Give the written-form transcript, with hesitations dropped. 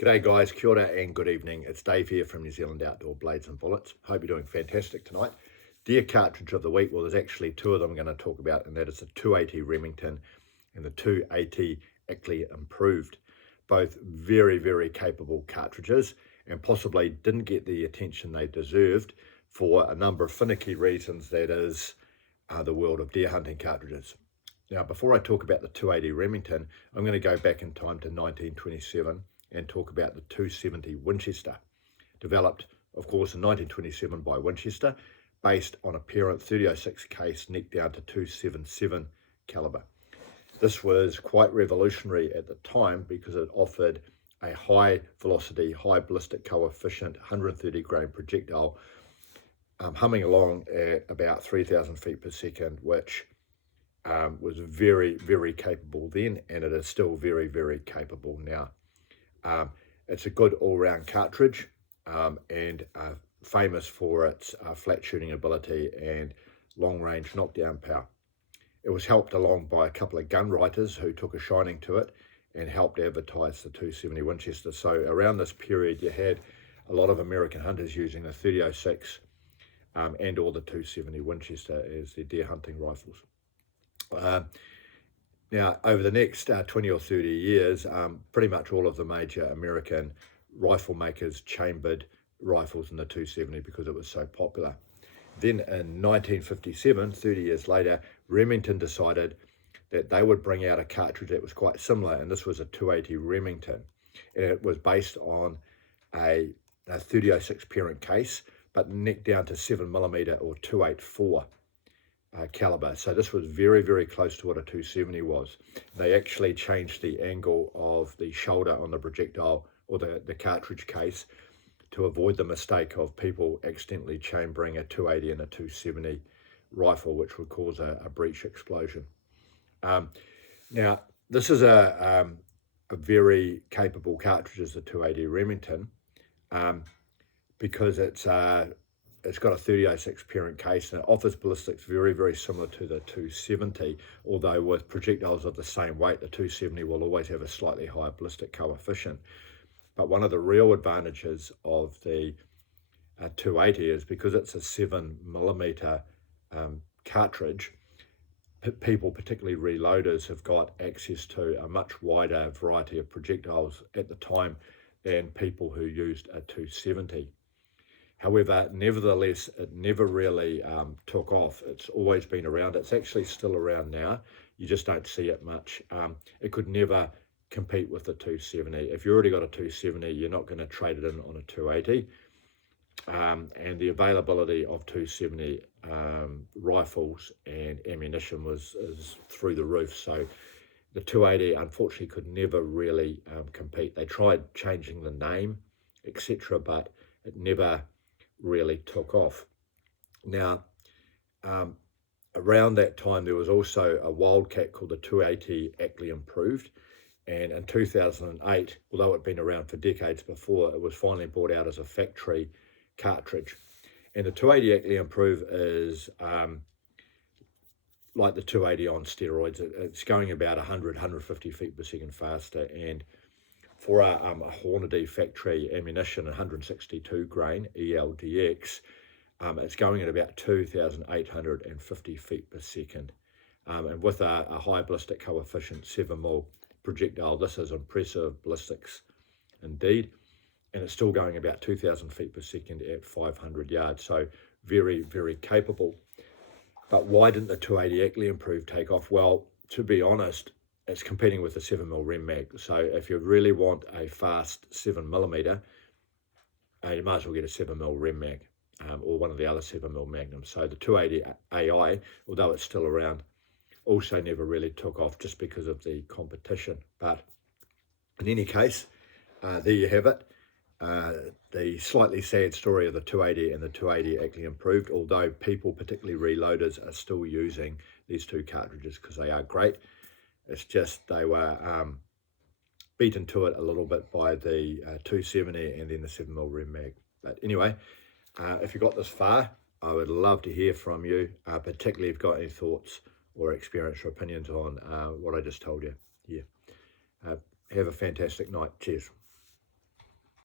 G'day guys, kia ora and good evening. It's Dave here from New Zealand Outdoor Blades and Bullets. Hope you're doing fantastic tonight. Dear cartridge of the week, well there's actually two of them I'm going to talk about, and that is the 280 Remington and the 280 Ackley Improved. Both very capable cartridges and possibly didn't get the attention they deserved for a number of finicky reasons, that is the world of deer hunting cartridges. Now before I talk about the 280 Remington, I'm going to go back in time to 1927 and talk about the 270 Winchester, developed of course in 1927 by Winchester, based on a parent 30-06 case neck down to 277 caliber. This was quite revolutionary at the time because it offered a high velocity, high ballistic coefficient, 130 grain projectile, humming along at about 3,000 feet per second, which was very capable then, and it is still very capable now. It's a good all-round cartridge and famous for its flat shooting ability and long-range knockdown power. It was helped along by a couple of gun writers who took a shining to it and helped advertise the 270 Winchester. So around this period you had a lot of American hunters using the 30-06 and or the 270 Winchester as their deer hunting rifles. Now, over the next 20 or 30 years, pretty much all of the major American rifle makers chambered rifles in the 270 because it was so popular. Then in 1957, 30 years later, Remington decided that they would bring out a cartridge that was quite similar, and this was a 280 Remington. And it was based on a 30-06 parent case, but neck down to 7mm or 284. Caliber. So this was very close to what a 270 was. They actually changed the angle of the shoulder on the projectile or the cartridge case to avoid the mistake of people accidentally chambering a 280 and a 270 rifle, which would cause a breech explosion. Now this is a very capable cartridge, as the 280 Remington, because it's got a 30-06 parent case, and it offers ballistics very similar to the 270, although with projectiles of the same weight, the 270 will always have a slightly higher ballistic coefficient. But one of the real advantages of the 280 is because it's a 7mm cartridge, people, particularly reloaders, have got access to a much wider variety of projectiles at the time than people who used a 270. However, nevertheless, it never really took off. It's always been around. It's actually still around now. You just don't see it much. It could never compete with the 270. If you already got a 270, you're not going to trade it in on a 280. And the availability of 270 rifles and ammunition is through the roof. So the 280, unfortunately, could never really compete. They tried changing the name, etc., but it never really took off. Now, around that time, there was also a wildcat called the 280 Ackley Improved, and in 2008, although it had been around for decades before, it was finally brought out as a factory cartridge. And the 280 Ackley Improved is like the 280 on steroids. It's going about 150 feet per second faster, and for a Hornady factory ammunition, 162 grain ELDX, it's going at about 2,850 feet per second. And with a high ballistic coefficient 7mm projectile, this is impressive ballistics indeed. And it's still going about 2,000 feet per second at 500 yards. So very capable. But why didn't the 280 Ackley Improved take off? Well, to be honest, it's competing with the 7mm REM mag. So if you really want a fast 7mm, you might as well get a 7mm REM mag or one of the other 7mm magnums. So the 280 AI, although it's still around, also never really took off just because of the competition. But in any case, there you have it. The slightly sad story of the 280 and the 280 Ackley Improved, although people, particularly reloaders, are still using these two cartridges because they are great. It's just they were beaten to it a little bit by the 270 and then the 7mm REM mag. But anyway, if you got this far, I would love to hear from you, particularly if you've got any thoughts or experience or opinions on what I just told you here. Have a fantastic night. Cheers.